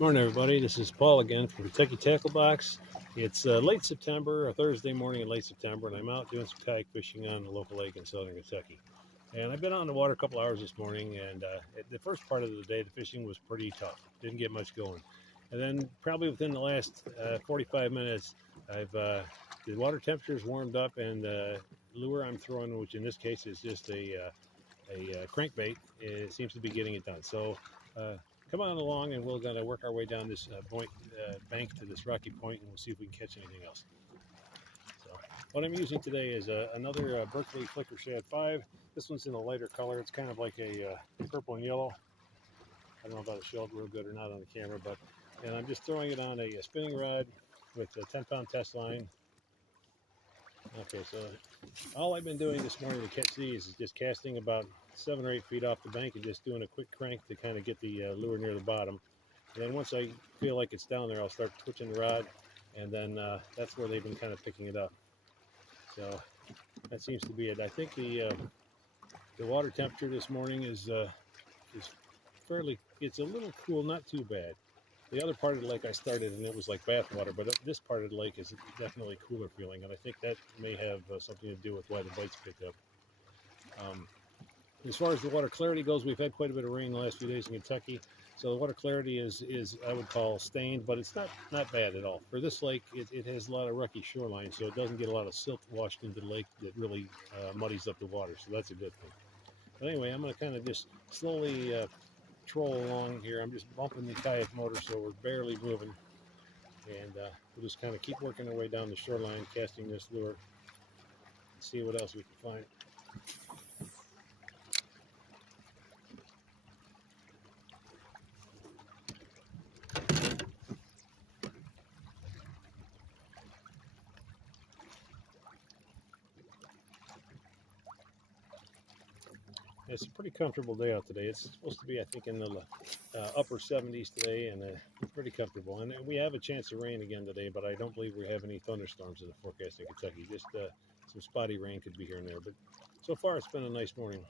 Morning, everybody. This is Paul again from Kentucky Tacklebox. It's late September, a Thursday morning in late September, and I'm out doing some kayak fishing on the local lake in southern Kentucky. And I've been out in the water a couple hours this morning, and the first part of the day, the fishing was pretty tough. Didn't get much going. And then probably within the last 45 minutes, the water temperature's warmed up, and the lure I'm throwing, which in this case is just a crankbait, it seems to be getting it done. So come on along, and we're going to work our way down this bank to this rocky point, and we'll see if we can catch anything else. So what I'm using today is another Berkeley Flicker Shad 5. This one's in a lighter color. It's kind of like a purple and yellow. I don't know if that'll show up real good or not on the camera, and I'm just throwing it on a spinning rod with a 10-pound test line. Okay, so all I've been doing this morning to catch these is just casting about 7 or 8 feet off the bank and just doing a quick crank to kind of get the lure near the bottom. And then once I feel like it's down there, I'll start twitching the rod, and then that's where they've been kind of picking it up. So that seems to be it. I think the water temperature this morning is fairly, it's a little cool, not too bad. The other part of the lake I started, and it was like bath water, but this part of the lake is definitely cooler feeling, and I think that may have something to do with why the bites picked up. As far as the water clarity goes, we've had quite a bit of rain the last few days in Kentucky, so the water clarity is I would call stained, but it's not bad at all. For this lake, it has a lot of rocky shoreline, so it doesn't get a lot of silt washed into the lake that really muddies up the water, so that's a good thing. But anyway, I'm going to kind of just slowly troll along here. I'm just bumping the kayak motor, so we're barely moving, and we'll just kind of keep working our way down the shoreline, casting this lure, and see what else we can find. It's a pretty comfortable day out today. It's supposed to be, I think, in the upper 70s today, and pretty comfortable. And we have a chance of rain again today, but I don't believe we have any thunderstorms in the forecast in Kentucky. Just some spotty rain could be here and there. But so far, it's been a nice morning.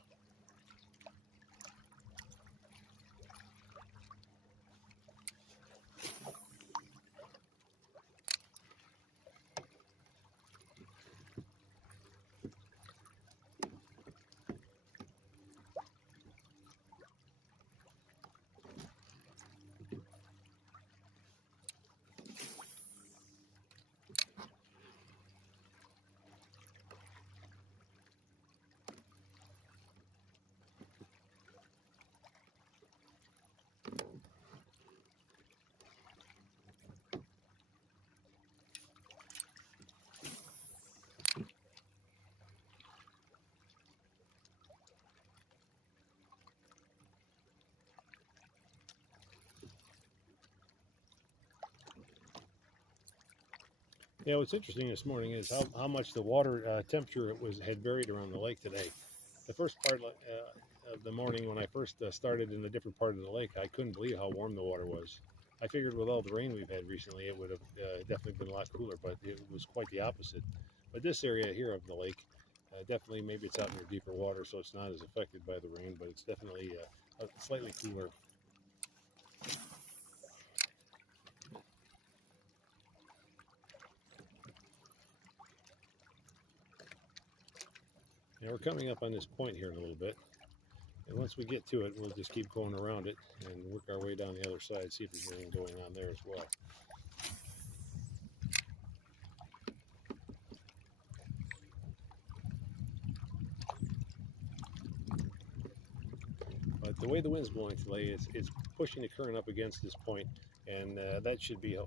Yeah, what's interesting this morning is how much the water temperature had varied around the lake today. The first part of the morning, when I first started in a different part of the lake, I couldn't believe how warm the water was. I figured with all the rain we've had recently, it would have definitely been a lot cooler, but it was quite the opposite. But this area here of the lake, definitely, maybe it's out near deeper water, so it's not as affected by the rain, but it's definitely slightly cooler. Now we're coming up on this point here in a little bit, and once we get to it, we'll just keep going around it and work our way down the other side, see if there's anything going on there as well. But the way the wind's blowing today, it's pushing the current up against this point, and that should be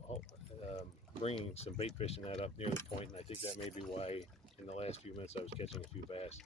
bringing some bait fish in that up near the point, and I think that may be why in the last few minutes I was catching a few bass.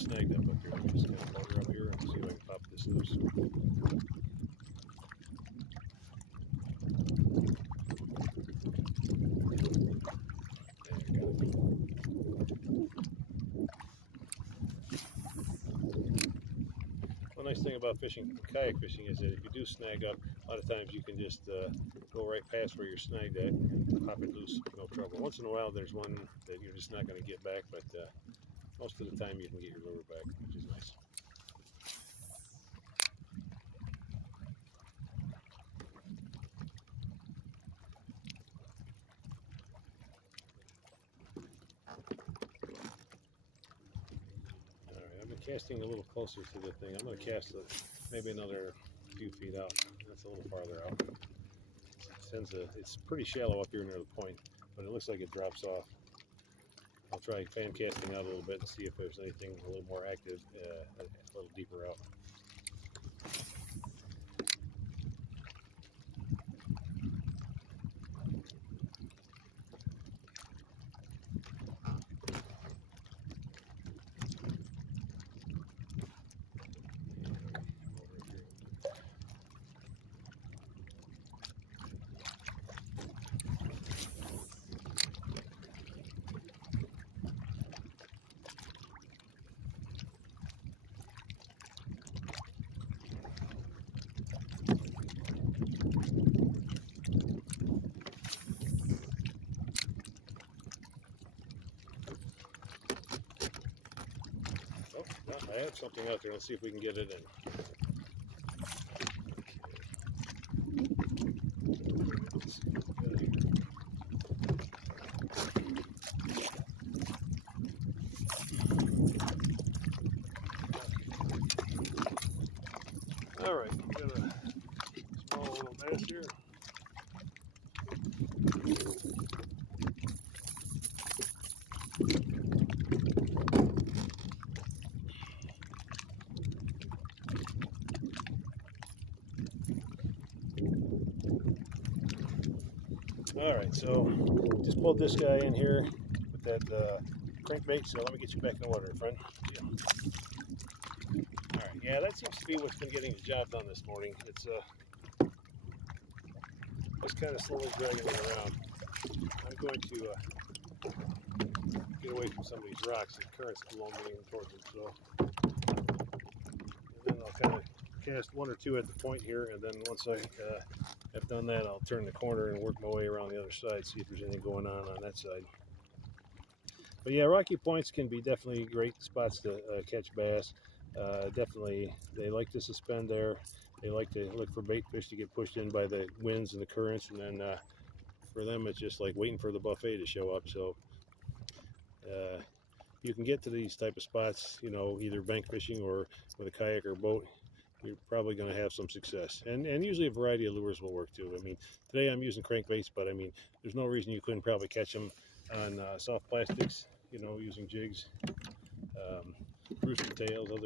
snagged up here. I'm just going to motor up here and see if I can pop this loose. One nice thing about kayak fishing is that if you do snag up, a lot of times you can just go right past where you're snagged at and pop it loose, no trouble. Once in a while there's one that you're just not going to get back, but most of the time you can get your lure back, which is nice. Alright, I've been casting a little closer to the thing. I'm going to cast maybe another few feet out. That's a little farther out. It's pretty shallow up here near the point, but it looks like it drops off. I'll try fan casting out a little bit and see if there's anything a little more active, a little deeper out. I have something out there. Let's see if we can get it in. All right, we got a small little bass here. All right, so just pulled this guy in here with that crankbait. So let me get you back in the water, friend. Yeah. All right, yeah, that seems to be what's been getting the job done this morning. It's just kind of slowly dragging it around. I'm going to get away from some of these rocks. The current's blowing me in towards them, so and then I'll kind of cast one or two at the point here, and then once I have done that, I'll turn the corner and work my way around the other side, see if there's anything going on that side. But yeah, rocky points can be definitely great spots to catch bass. Definitely, they like to suspend there. They like to look for bait fish to get pushed in by the winds and the currents, and then for them, it's just like waiting for the buffet to show up. So you can get to these type of spots, you know, either bank fishing or with a kayak or boat. You're probably going to have some success, and usually a variety of lures will work too. I mean, today I'm using crankbaits, but I mean, there's no reason you couldn't probably catch them on soft plastics, you know, using jigs, rooster tails, other